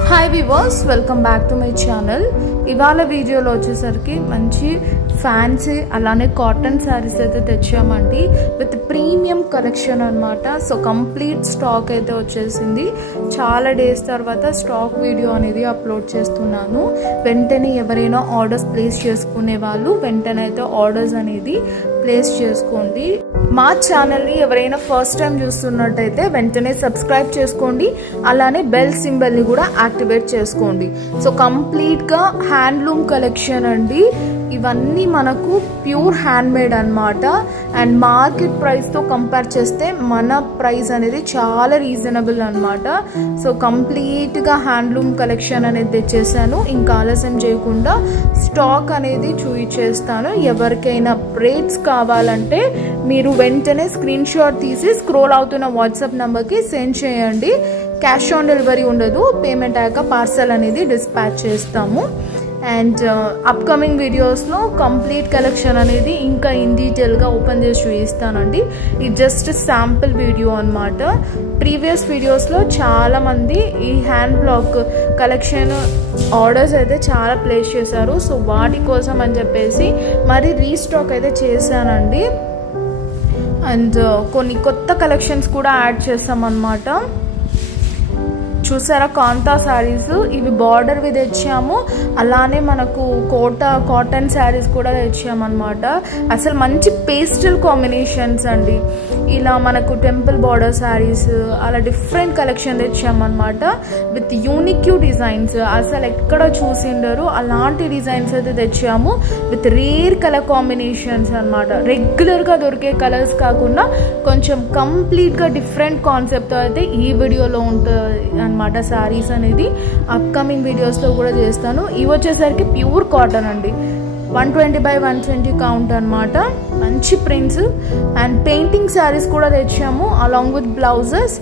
Hi viewers, welcome back to my channel. ఇవాళ వీడియోలో వచ్చేసరికి మంచి ఫ్యాన్సీ అలానే కాటన్ శారీస్ అయితే తెచ్చామండి విత్ ప్రీమియం కలెక్షన్ అనమాట. సో కంప్లీట్ స్టాక్ అయితే వచ్చేసింది. చాలా డేస్ తర్వాత స్టాక్ వీడియో అనేది అప్లోడ్ చేస్తున్నాను. వెంటనే ఎవరైనా ఆర్డర్స్ ప్లేస్ చేసుకునే వాళ్ళు వెంటనే అయితే ఆర్డర్స్ అనేది ప్లేస్ చేసుకోండి. మా ఛానల్ని ఎవరైనా ఫస్ట్ టైం చూస్తున్నట్టయితే వెంటనే సబ్స్క్రైబ్ చేసుకోండి. అలానే బెల్ సింబల్ని కూడా యాక్టివేట్ చేసుకోండి. సో కంప్లీట్గా హ్యాండ్లూమ్ కలెక్షన్ అండి. ఇవన్నీ మనకు ప్యూర్ హ్యాండ్ మేడ్ అనమాట. అండ్ మార్కెట్ ప్రైస్తో కంపేర్ చేస్తే మన ప్రైస్ అనేది చాలా రీజనబుల్ అనమాట. సో కంప్లీట్గా హ్యాండ్లూమ్ కలెక్షన్ అనేది తెచ్చేసాను. ఇంకా ఆలస్యం చేయకుండా స్టాక్ అనేది చూపించేస్తాను. ఎవరికైనా రేట్స్ కావాలంటే మీరు వెంటనే స్క్రీన్ షాట్ తీసి స్క్రోల్ అవుతున్న వాట్సాప్ నెంబర్కి సెండ్ చేయండి. క్యాష్ ఆన్ డెలివరీ ఉండదు. పేమెంట్ అయ్యాక పార్సల్ అనేది డిస్పాచ్ చేస్తాము. అండ్ అప్కమింగ్ వీడియోస్లో కంప్లీట్ కలెక్షన్ అనేది ఇంకా ఇన్ డీటెయిల్గా ఓపెన్ చేసి చూపిస్తానండి. ఇది జస్ట్ శాంపుల్ వీడియో అనమాట. ప్రీవియస్ వీడియోస్లో చాలామంది ఈ హ్యాండ్ బ్లాక్ కలెక్షన్ ఆర్డర్స్ అయితే చాలా ప్లేస్ చేశారు. సో వాటి కోసం అని చెప్పేసి మరి రీస్టాక్ అయితే చేశానండి. అండ్ కొన్ని కొత్త కలెక్షన్స్ కూడా యాడ్ చేస్తామన్నమాట. చూసారా కాంతా శారీస్, ఇవి బార్డర్వి తెచ్చాము. అలానే మనకు కాటన్ శారీస్ కూడా తెచ్చామన్నమాట. అసలు మంచి పేస్టల్ కాంబినేషన్స్ అండి. ఇలా మనకు టెంపుల్ బార్డర్ శారీస్ అలా డిఫరెంట్ కలెక్షన్ తెచ్చామన్నమాట విత్ యూనిక్ డిజైన్స్. అసలు ఎక్కడ చూసిండరు అలాంటి డిజైన్స్ అయితే తెచ్చాము విత్ రేర్ కలర్ కాంబినేషన్స్ అనమాట. రెగ్యులర్గా దొరికే కలర్స్ కాకుండా కొంచెం కంప్లీట్గా డిఫరెంట్ కాన్సెప్ట్తో అయితే ఈ వీడియోలో ఉంటుంది అనమాట. శారీస్ అనేది అప్కమింగ్ వీడియోస్లో కూడా చేస్తాను. ఇవి వచ్చేసరికి ప్యూర్ కాటన్ అండి. 120x120 కౌంట్ అనమాట. మంచి ప్రింట్స్ అండ్ పెయింటింగ్ శారీస్ కూడా తెచ్చాము along with blouses.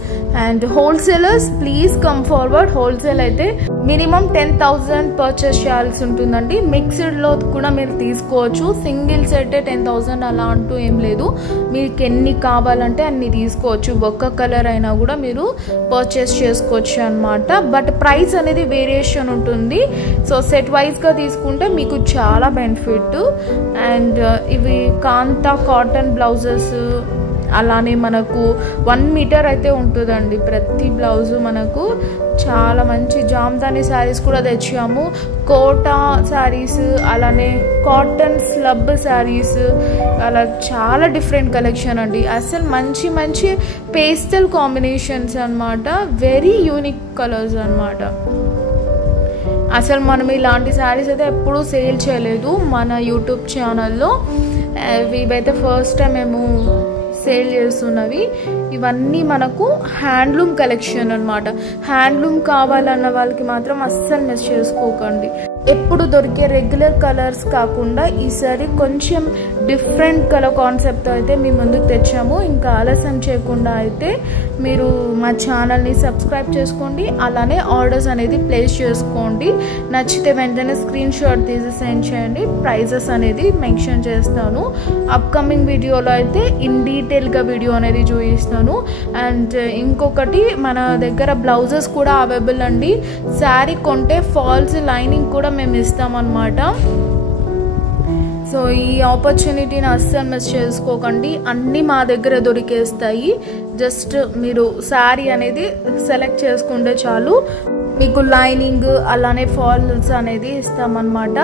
And wholesalers please come forward. Wholesale అయితే మినిమం 10,000 పర్చేస్ చేయాల్సి ఉంటుందండి. మిక్స్డ్లో కూడా మీరు తీసుకోవచ్చు. సింగిల్ సెట్ 10,000 అలా అంటూ ఏం లేదు. మీకు ఎన్ని కావాలంటే అన్ని తీసుకోవచ్చు. ఒక్క కలర్ అయినా కూడా మీరు పర్చేస్ చేసుకోవచ్చు అనమాట. బట్ ప్రైస్ అనేది వేరియేషన్ ఉంటుంది. సో సెట్ వైజ్గా తీసుకుంటే మీకు చాలా బెనిఫిట్. అండ్ ఇవి కాంతా కాటన్ బ్లౌజెస్. అలానే మనకు 1 మీటర్ అయితే ఉంటుందండి ప్రతి బ్లౌజు. మనకు చాలా మంచి జామ్దాని శారీస్ కూడా తెచ్చాము. కోటా శారీస్, అలానే కాటన్ స్లబ్ శారీస్, అలా చాలా డిఫరెంట్ కలెక్షన్ అండి. అసలు మంచి మంచి పేస్టల్ కాంబినేషన్స్ అనమాట. వెరీ యూనిక్ కలర్స్ అనమాట. అసలు మనం ఇలాంటి శారీస్ అయితే ఎప్పుడూ సేల్ చేయలేదు మన యూట్యూబ్ ఛానల్లో. ఇవైతే ఫస్ట్ టైం మేము సేల్ చేస్తున్నవి. ఇవన్నీ మనకు హ్యాండ్లూమ్ కలెక్షన్ అనమాట. హ్యాండ్లూమ్ కావాలన్న వాళ్ళకి మాత్రం అస్సలు మిస్ చేసుకోకండి. ఎప్పుడు దొరికే రెగ్యులర్ కలర్స్ కాకుండా ఈసారి కొంచెం డిఫరెంట్ కలర్ కాన్సెప్ట్తో అయితే మీ ముందుకు తెచ్చాము. ఇంకా ఆలస్యం చేయకుండా అయితే మీరు మా ఛానల్ని సబ్స్క్రైబ్ చేసుకోండి. అలానే ఆర్డర్స్ అనేది ప్లేస్ చేసుకోండి. నచ్చితే వెంటనే స్క్రీన్ షాట్ తీసి సెండ్ చేయండి. ప్రైజెస్ అనేది మెన్షన్ చేస్తాను. అప్కమింగ్ వీడియోలో అయితే ఇన్ డీటెయిల్గా వీడియో అనేది చూపిస్తాను. అండ్ ఇంకొకటి, మన దగ్గర బ్లౌజెస్ కూడా అవైలబుల్ అండి. శారీ కొంటే ఫాల్స్ లైనింగ్ కూడా మేము ఇస్తామన్నమాట. సో ఈ ఆపర్చునిటీని అస్సలు మిస్ చేసుకోకండి. అన్నీ మా దగ్గర దొరికేస్తాయి. జస్ట్ మీరు శారీ అనేది సెలెక్ట్ చేసుకుంటే చాలు. మీకు లైనింగ్ అలానే ఫాల్స్ అనేది ఇస్తామన్నమాట.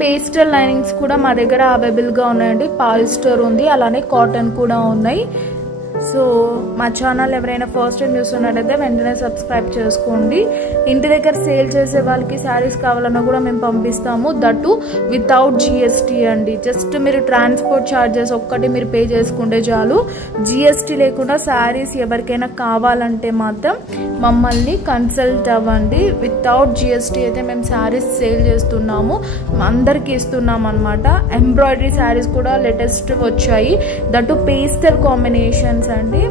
పేస్టల్ లైనింగ్స్ కూడా మా దగ్గర అవైలబుల్గా ఉన్నాయండి. పాలిస్టర్ ఉంది, అలానే కాటన్ కూడా ఉన్నాయి. సో మా ఛానల్ ఎవరైనా ఫస్ట్ టైం చూస్తున్నట్టయితే వెంటనే సబ్స్క్రైబ్ చేసుకోండి. ఇంటి దగ్గర సేల్ చేసే వాళ్ళకి శారీస్ కావాలన్నా కూడా మేము పంపిస్తాము. దట్టు వితౌట్ GST అండి. జస్ట్ మీరు ట్రాన్స్పోర్ట్ ఛార్జెస్ ఒక్కటి మీరు పే చేసుకుంటే చాలు. GST లేకుండా శారీస్ ఎవరికైనా కావాలంటే మాత్రం మమ్మల్ని కన్సల్ట్ అవ్వండి. వితౌట్ GST అయితే మేము శారీస్ సేల్ చేస్తున్నాము, అందరికీ ఇస్తున్నాం అనమాట. ఎంబ్రాయిడరీ శారీస్ కూడా లేటెస్ట్ వచ్చాయి. దట్టు పేస్టల్ కాంబినేషన్స్ అండి.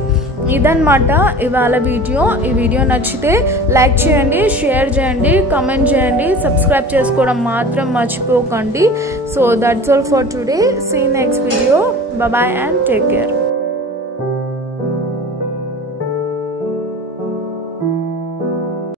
ఇదన్నమాట ఇవాళ వీడియో. ఈ వీడియో నచ్చితే లైక్ చేయండి, షేర్ చేయండి, కమెంట్ చేయండి, సబ్స్క్రైబ్ చేసుకోవడం మాత్రం మర్చిపోకండి. So that's all for today. See next video. Bye and take care.